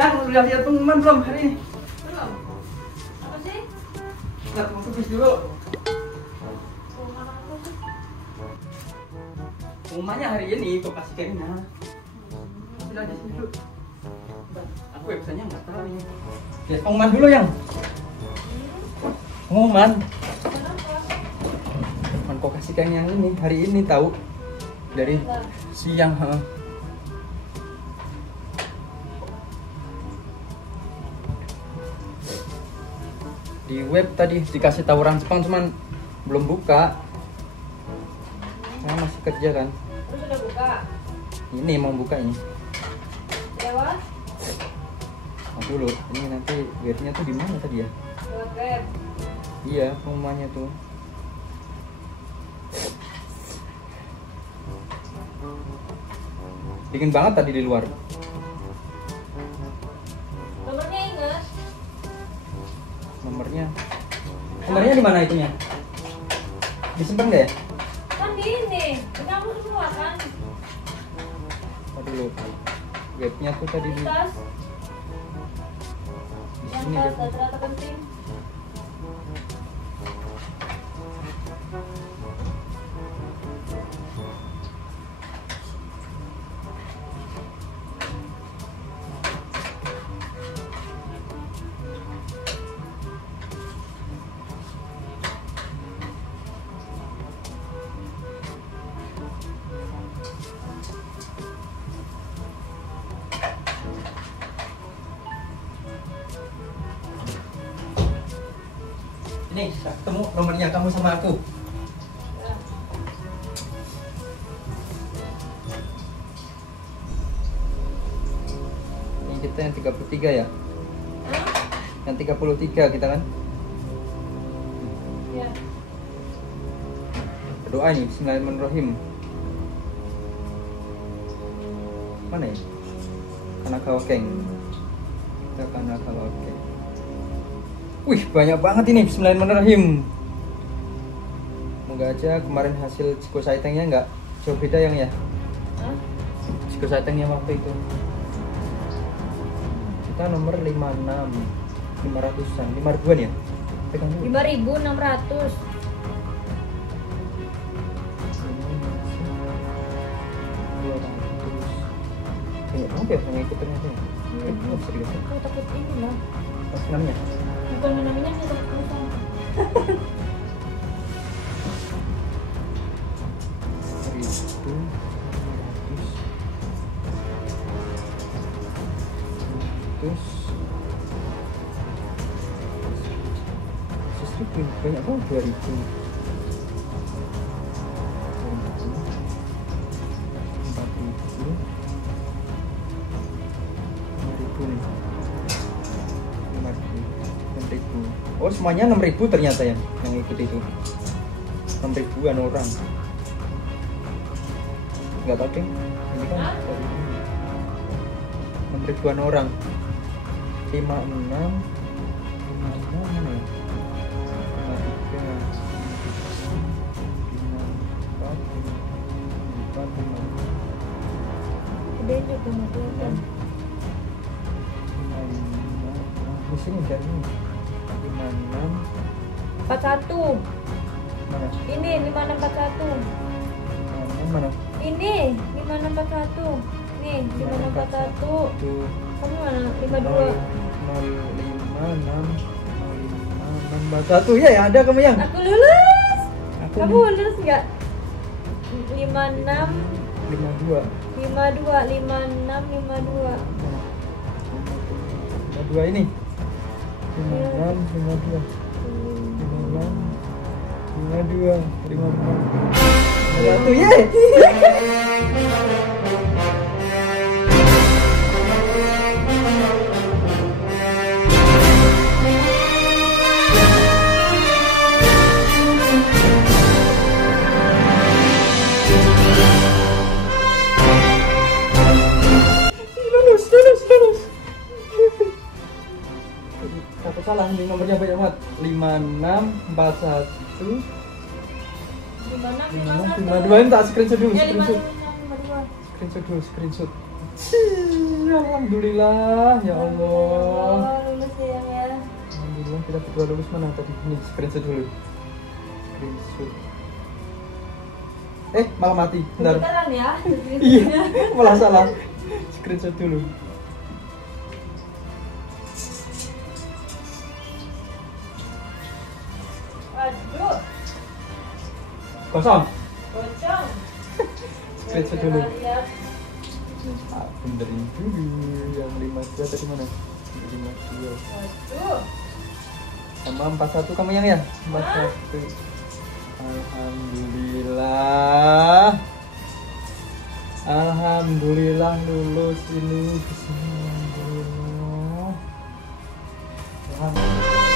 Yang udah lihat pengumuman belum hari ini? Belum. Apa sih? Nggak mau tulis dulu. Pengumuman apa sih? Pengumumannya hari ini, kok kasih kayaknya. Sudah aja sini dulu. Bentar, aku websitenya nggak tahu ini. Lihat pengumuman dulu yang. Pengumuman. Kenapa? Pengumuman kok kasih kayaknya yang ini hari ini tahu dari siang. Di web tadi dikasih tahu orang Jepang cuman belum buka. Saya masih kerja kan. Terus udah buka? Ini mau buka ini. Lewat? Mau dulu. Ini nanti webnya tuh di mana tadi ya? Lewat web. Iya, pengumumannya tuh. Dingin banget tadi di luar. Nomornya ingat? Nomornya di mana itunya? Disimpan nggak ya? Kan di ini. Ini kamu semua kan? Tadi dulu. Webnya tuh tadi Di di tas. Yang sini tas deh. data-data penting. Ini sudah ketemu nomornya kamu sama aku. Ya. Ini kita yang 33 ya? Hah? Yang 33 kita kan? Ya. Berdoa ini, Bismillahirrahmanirrahim. Mana ya? Kanakawakeng. Kita Kanakawakeng. Wih, banyak banget ini. Bismillahirrahmanirrahim. Semoga aja kemarin hasil Chikosaitengnya nggak jauh beda yang ya. Hah? Chikosaitengnya waktu itu. Kita nomor 56, 500-an, 5 ribuan ya? Pegang dulu. 5.600. Banyak banget ya yang ikut ternyata ya? Iya. Serius ya? Aku takut ini lah. Pas namanya? Bukan namanya saya takut perusahaan. Seribu 100 100 banyak banget 2000 Oh, semuanya 6.000 ternyata ya yang ikut itu. 6.000-an orang. Enggak tahu deh. Ini kan Hah? dari 6.000-an orang. 56 mana ya? 53 54 Gede juga mau kelihatan. 55 di sini dari 56 41. mana? Ini 5641. Mana? Ini 5641. Nih 5641. Tuh. Kamu mana? 52. 056 ya, ya ada kamu yang. Aku lulus. Aku Kamu lulus enggak? 56 52 ini 56 52 56 52 ye. Lulus. Aku salah nih nomornya banyak banget. 5641 56 52 ini tak screenshot dulu, Ya screenshot. 5652. Screenshot dulu, screenshot. Alhamdulillah ya Allah. Lulus sayang ya. Alhamdulillah kita berdua lulus. Mana tadi? Ini screenshot dulu. Screenshot. Malah mati. Bentar. Beneran ya? Iya, malah salah. Screenshot dulu. Aduh, Kosong. kocong. Screenshot dulu. Lihat. Benerin dulu. Yang 52 tadi mana? 52. Aduh. Sama 41 kamu yang ya? 41. Alhamdulillah. Alhamdulillah lulus ini. Alhamdulillah.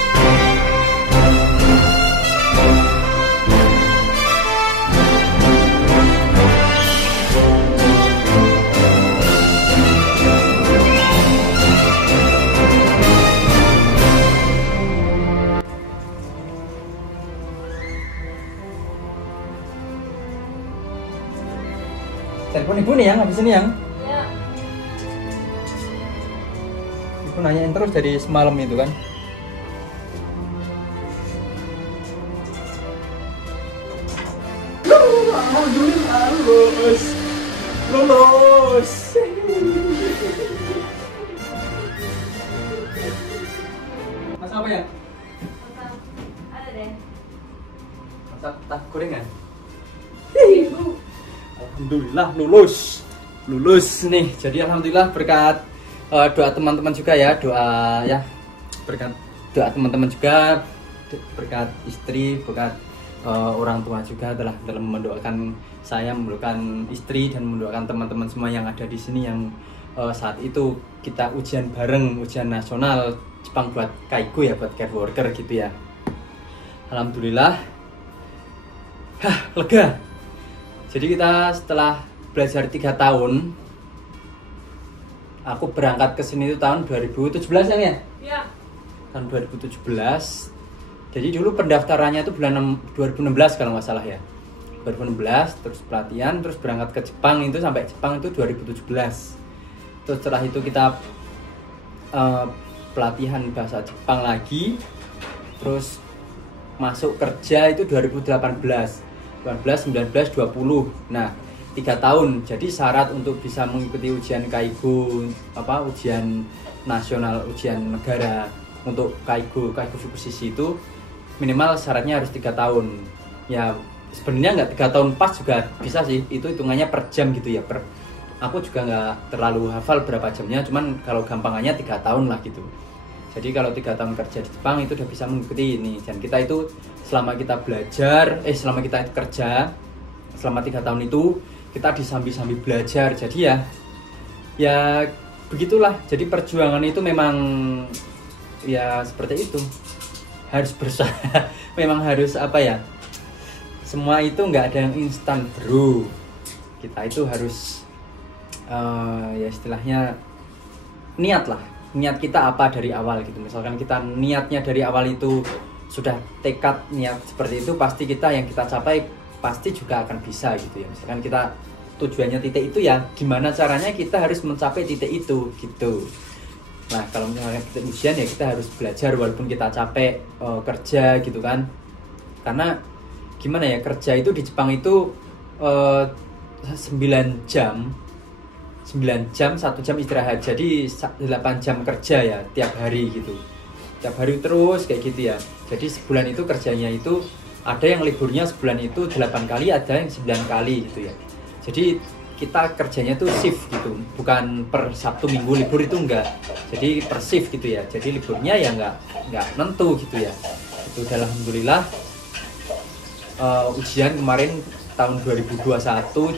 Telepon ibu nih yang habis ini yang. Ya. Ibu nanyain terus dari semalam itu kan. Alhamdulillah lulus. Lulus. Mas apa ya? Ada deh. Masak tak gorengan. Ibu. Alhamdulillah lulus. Lulus nih. Jadi alhamdulillah berkat doa teman-teman juga ya, doa ya. Berkat doa teman-teman juga, berkat istri, berkat orang tua juga telah dalam mendoakan saya, mendoakan istri dan mendoakan teman-teman semua yang ada di sini yang saat itu kita ujian bareng, ujian nasional Jepang buat Kaiku ya, buat care worker gitu ya. Alhamdulillah. Lega. Jadi kita setelah belajar 3 tahun, aku berangkat ke sini itu tahun 2017 ya? Ya. Tahun 2017. Jadi dulu pendaftarannya itu bulan 2016 kalau nggak salah ya. 2016 terus pelatihan, terus berangkat ke Jepang itu sampai Jepang itu 2017. Terus setelah itu kita pelatihan bahasa Jepang lagi, terus masuk kerja itu 2018. 18, 19, 20. Nah, 3 tahun. Jadi syarat untuk bisa mengikuti ujian Kaiku, ujian nasional, ujian negara untuk Kaiku Fukushishi itu minimal syaratnya harus 3 tahun. Ya, sebenarnya nggak 3 tahun pas juga bisa sih. Itu hitungannya per jam gitu ya. Aku juga nggak terlalu hafal berapa jamnya, cuman kalau gampangannya 3 tahun lah gitu. Jadi kalau 3 tahun kerja di Jepang itu udah bisa mengikuti ini. Dan kita itu selama kita belajar, selama kita itu kerja, selama 3 tahun itu kita disambi-sambi belajar. Jadi ya begitulah. Jadi perjuangan itu memang ya seperti itu. Harus berusaha. Memang harus semua itu nggak ada yang instan bro. Kita itu harus ya istilahnya niat lah. Niat kita apa dari awal gitu. Misalkan kita niatnya dari awal itu sudah tekad niat seperti itu, pasti kita yang kita capai pasti juga akan bisa gitu ya. Misalkan kita tujuannya titik itu ya gimana caranya kita harus mencapai titik itu gitu. Nah kalau misalnya kita ujian ya kita harus belajar walaupun kita capek kerja gitu kan. Karena gimana ya, kerja itu di Jepang itu 9 jam 1 jam istirahat, jadi 8 jam kerja ya tiap hari gitu, tiap hari terus kayak gitu ya. Jadi sebulan itu kerjanya itu ada yang liburnya sebulan itu 8 kali, ada yang 9 kali gitu ya. Jadi kita kerjanya tuh shift gitu, bukan per Sabtu Minggu libur itu enggak, jadi per shift gitu ya. Jadi liburnya ya enggak nentu gitu ya. Itu alhamdulillah ujian kemarin tahun 2021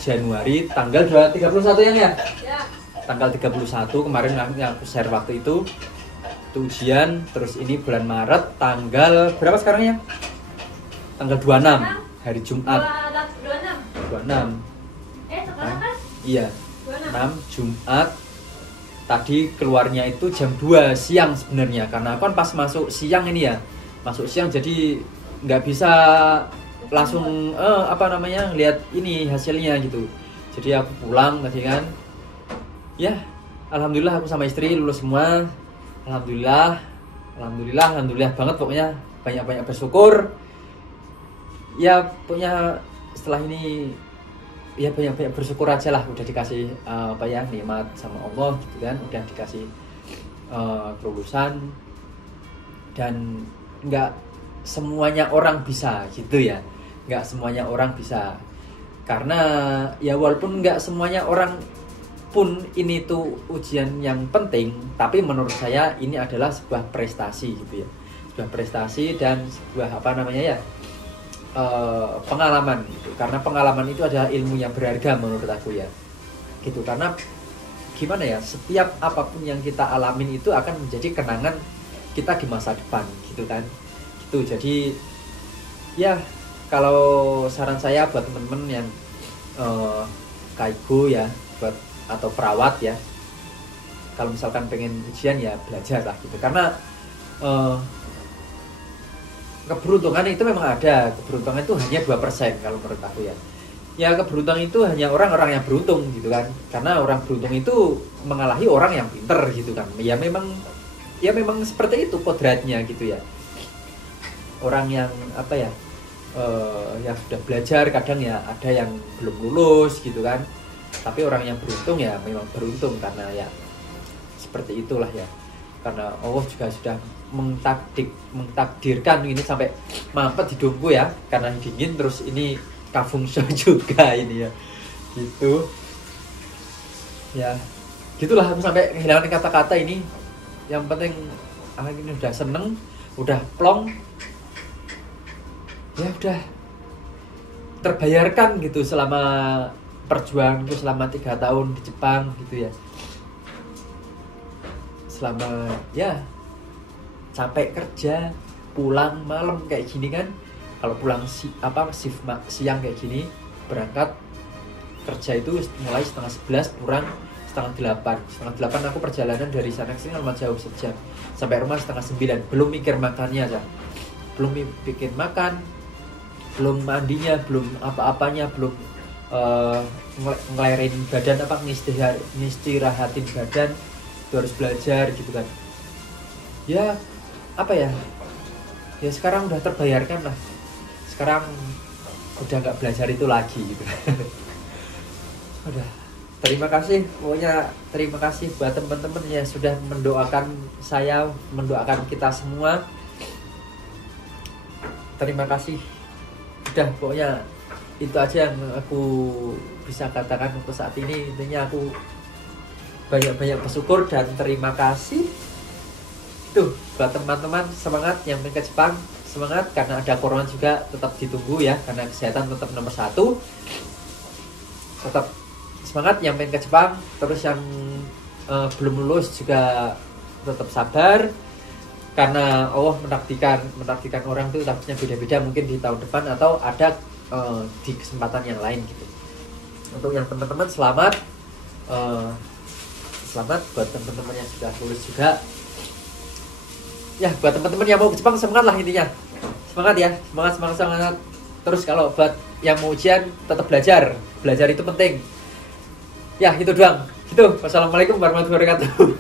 Januari tanggal 31 yang ya? Ya. Tanggal 31 kemarin yang aku share waktu itu ujian. Terus ini bulan Maret tanggal berapa sekarang ya? Tanggal 26 hari Jumat. 26. Sekarang kan? Iya. 6 Jumat. Tadi keluarnya itu jam 2 siang sebenarnya, karena kan pas masuk siang ini ya. Masuk siang jadi nggak bisa langsung lihat ini hasilnya gitu. Jadi aku pulang tadi kan Ya, alhamdulillah aku sama istri lulus semua. Alhamdulillah, alhamdulillah banget pokoknya, banyak-banyak bersyukur. Ya, pokoknya setelah ini ya banyak-banyak bersyukur aja lah, udah dikasih nikmat sama Allah gitu kan, udah dikasih kelulusan, dan nggak semuanya orang bisa gitu ya, nggak semuanya orang bisa, karena ya walaupun nggak semuanya orang pun ini tuh ujian yang penting, tapi menurut saya ini adalah sebuah prestasi gitu ya, sebuah prestasi dan sebuah pengalaman gitu. Karena pengalaman itu adalah ilmu yang berharga menurut aku ya gitu, karena gimana ya, setiap apapun yang kita alamin itu akan menjadi kenangan kita di masa depan gitu kan gitu. Jadi ya, kalau saran saya buat temen-temen yang kaigo ya, buat atau perawat ya, kalau misalkan pengen ujian ya belajar lah gitu, karena keberuntungan itu memang ada, keberuntungan itu hanya 2% kalau menurut aku ya. Ya keberuntungan itu hanya orang-orang yang beruntung gitu kan, karena orang beruntung itu mengalahi orang yang pinter gitu kan. Ya memang seperti itu kodratnya gitu ya. Orang yang yang sudah belajar kadang ya ada yang belum lulus gitu kan, tapi orang yang beruntung ya memang beruntung, karena ya seperti itulah ya, karena Allah juga sudah mengtakdirkan ini sampai mampet hidungku ya, karena dingin terus ini kafung show juga ini ya gitu ya, gitulah aku sampai kehilangan kata-kata ini. Yang penting ini udah seneng, udah plong ya, udah terbayarkan gitu selama perjuanganku selama 3 tahun di Jepang gitu ya, selama ya capek kerja, pulang malam kayak gini kan. Kalau pulang shift siang kayak gini, berangkat kerja itu mulai 10:30 pulang 7:30. 7:30 aku perjalanan dari sana ke sini lumayan jauh, sejam. Sampai rumah 8:30, belum mikir makannya aja. Belum bikin makan, belum mandinya, belum apa-apanya, belum ngelerin badan, ngistirahatin badan, itu harus belajar gitu kan. Ya ya sekarang udah terbayarkan lah, sekarang udah nggak belajar itu lagi gitu. Udah, terima kasih, pokoknya terima kasih buat teman-teman yang sudah mendoakan saya, mendoakan kita semua. Terima kasih. Udah, pokoknya itu aja yang aku bisa katakan untuk saat ini. Intinya aku banyak-banyak bersyukur dan terima kasih. Tuh, buat teman-teman, semangat yang pengen ke Jepang, semangat, karena ada corona juga tetap ditunggu ya, karena kesehatan tetap nomor 1. Tetap semangat yang pengen ke Jepang. Terus yang belum lulus juga tetap sabar, karena Allah menakdirkan orang itu takdirnya beda-beda, mungkin di tahun depan atau ada di kesempatan yang lain gitu. Untuk yang teman-teman selamat buat teman-teman yang sudah lulus juga. Ya, buat teman-teman yang mau ke Jepang, semangat lah intinya. Semangat ya, semangat. Terus kalau buat yang mau ujian, tetap belajar. Belajar itu penting. Ya, itu doang. Gitu. Wassalamualaikum warahmatullahi wabarakatuh.